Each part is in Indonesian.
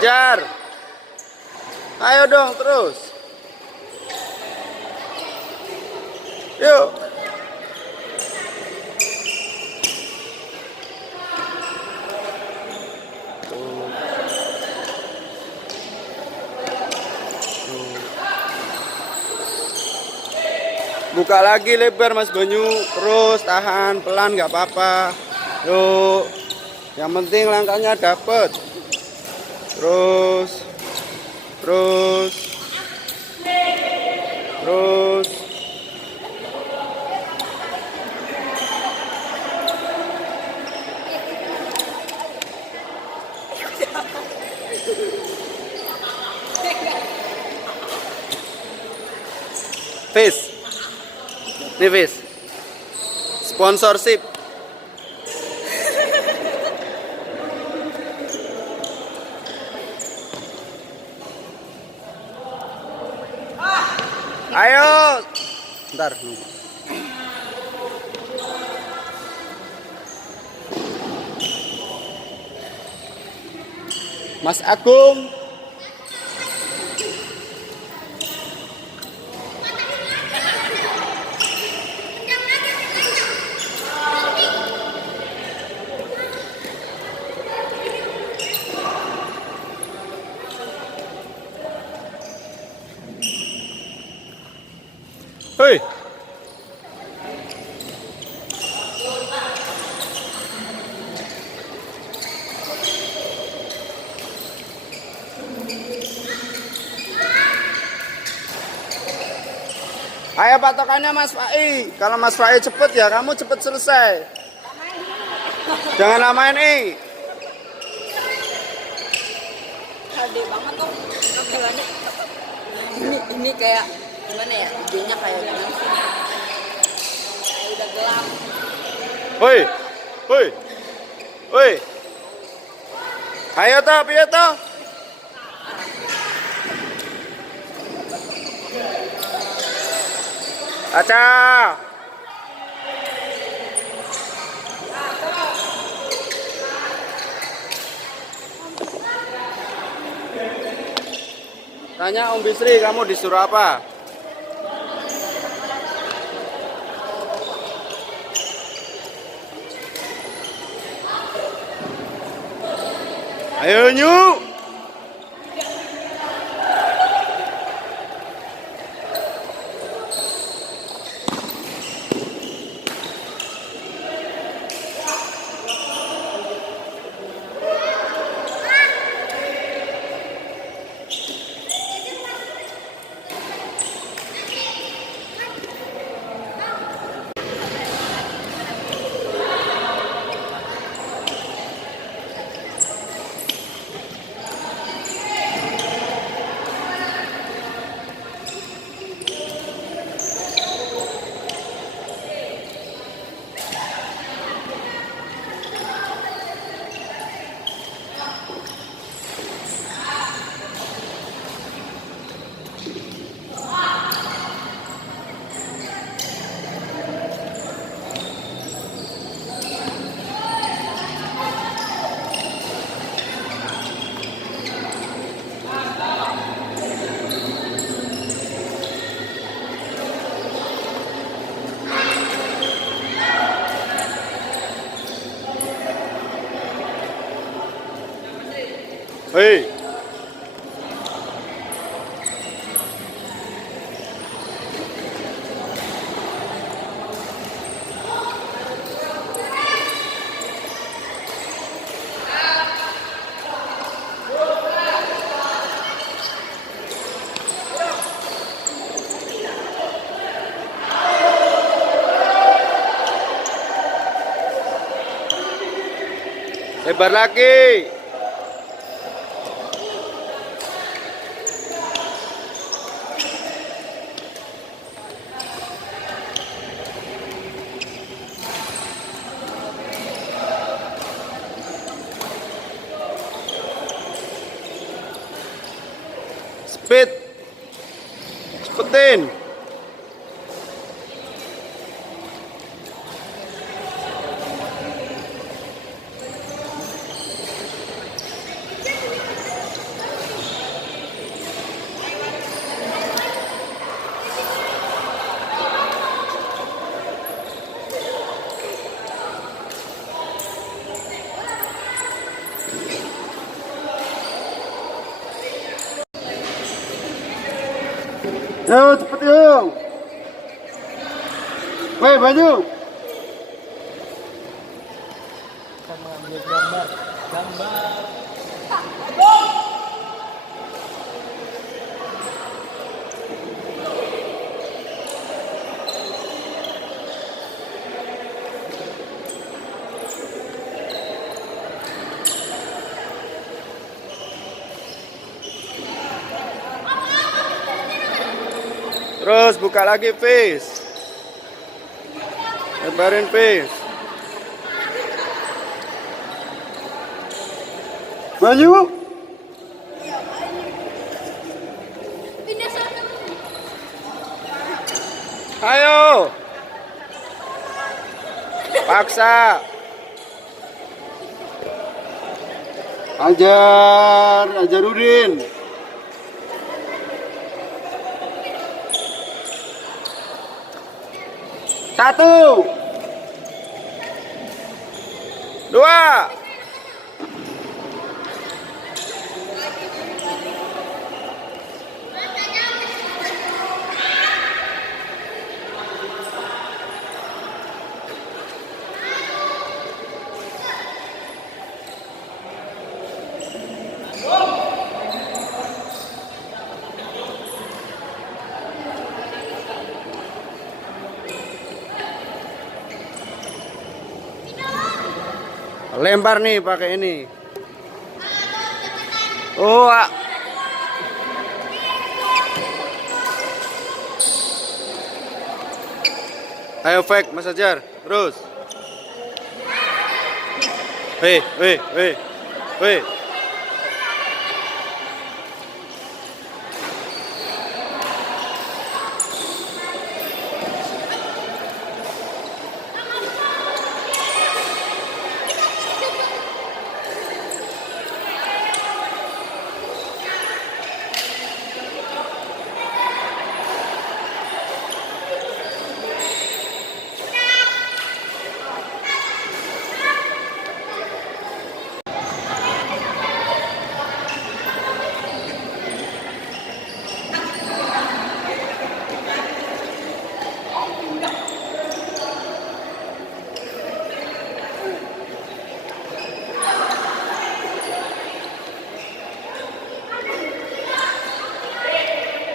Kejar. Ayo dong terus. Yuk. Buka lagi lebar Mas Banyu. Terus tahan pelan nggak apa-apa. Yuk. Yang penting langkahnya dapet. Terus. Terus. Terus. Fish. Nih Fish. Sponsorship. Ayo. Ntar nunggu. Mas Agung. Hei. Ayo patokannya Mas Fai. Kalau Mas Fai cepet ya kamu cepet selesai. Jangan lamain Gede banget tuh. Ini kayak gimana ya? Idenya kayak gimana sih? Kayak udah gelap. Woi. Woi. Woi. Ayo toh, piye toh? Aca. Tanya Om Bisri, kamu disuruh apa? Ayo Nyu. Hei. Lebar lagi. Speed. Cepetin. Yo, cepet yuk. Woi, baju. Kita mengambil gambar. Gambar. Terus buka lagi face. Lebarin face. Maju. Ayo. Paksa. Ajarudin. Satu. Dua. Lempar nih pakai ini. Oh, ayo fake Mas Ajar, terus. Weh.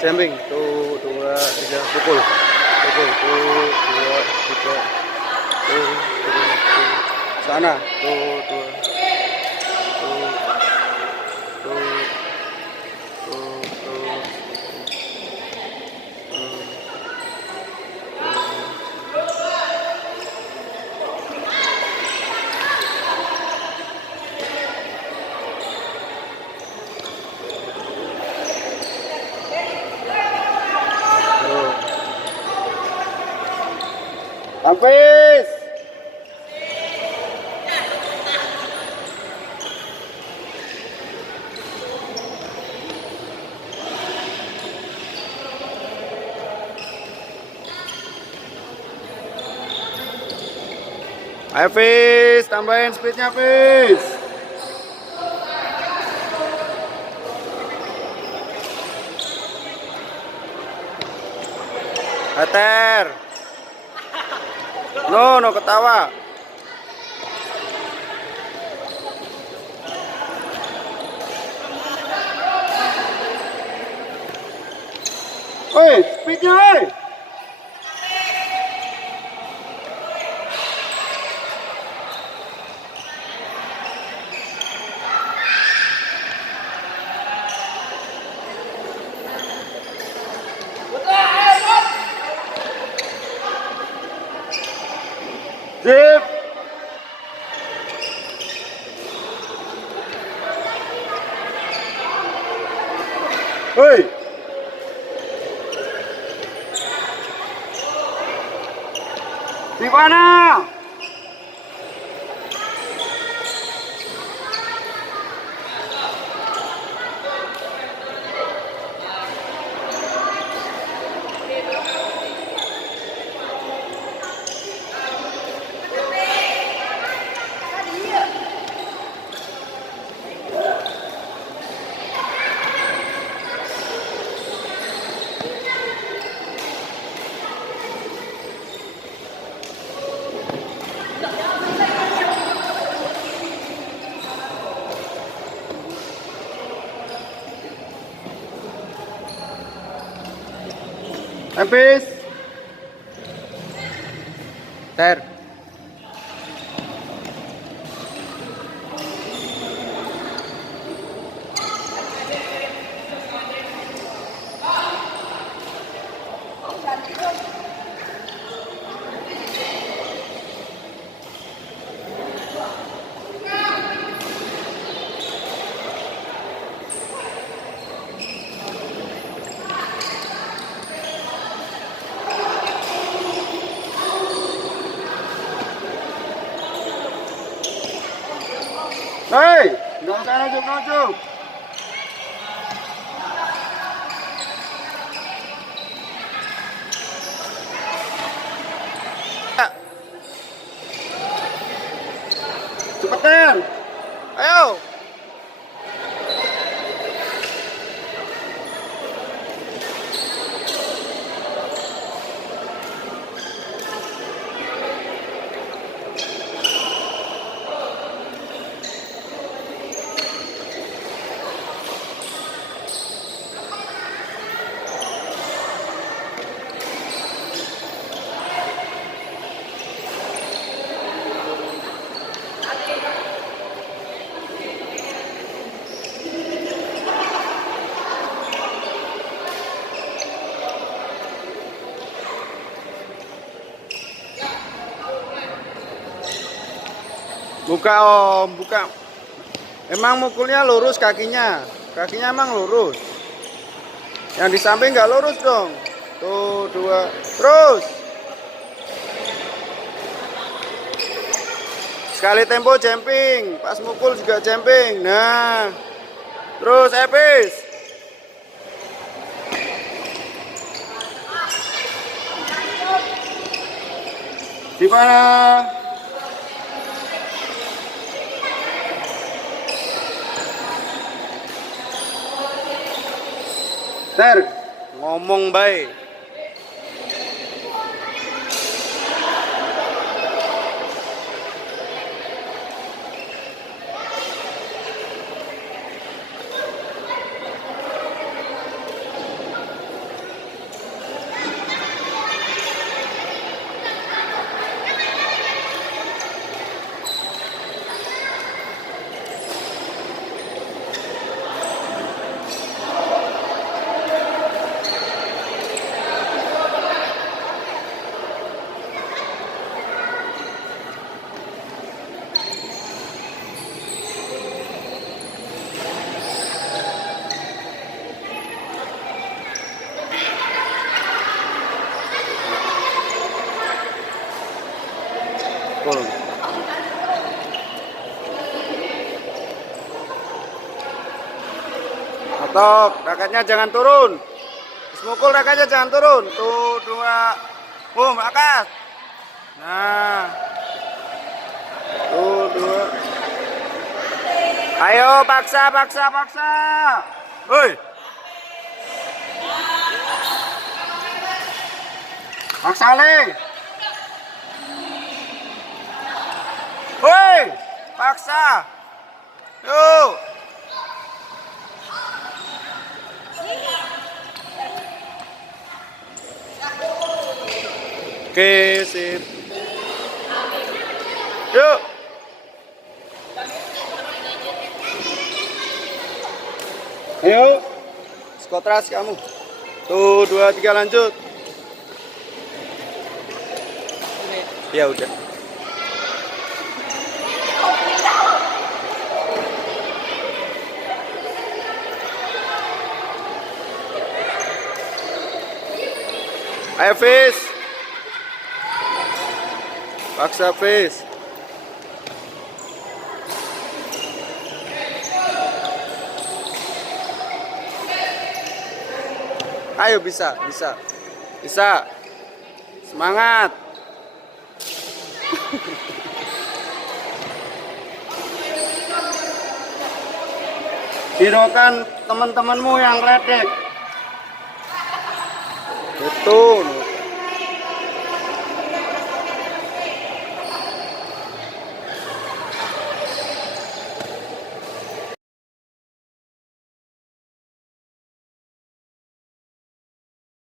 Jambing, tuh, 2, 3, pukul, tuh, 2, 3, tuh, sana, tuh, 2, habis. Ayo Fis, tambahin speednya Fis. Ater. No ketawa. Woi, speednya woi. Sip. Hoi. Di mana? Habis. Ter. Hei, nggak usah nunjuk-nunjuk. Cepetan. Ayo. Buka om, buka. Emang mukulnya lurus kakinya. Kakinya emang lurus. Yang di samping nggak lurus dong. Tuh, dua. Terus. Sekali tempo jumping. Pas mukul juga jumping. Nah. Terus habis. Di mana? Ter, ngomong baik. Pukul. Otok, raketnya jangan turun. Mukul raketnya jangan turun. Tuh, dua. Boom, akas. Nah. Tuh, dua. Ayo, paksa, paksa, paksa. Woi. Paksa le. Woi, paksa. Yuk. Oke, sip. Yuk. Ayo. Skotras kamu. Tuh, 2, 3 lanjut. Ya udah. Ayo Fis. Paksa Fis. Ayo bisa, bisa. Bisa. Semangat. Hiraukan teman-temanmu yang ledek. Betul.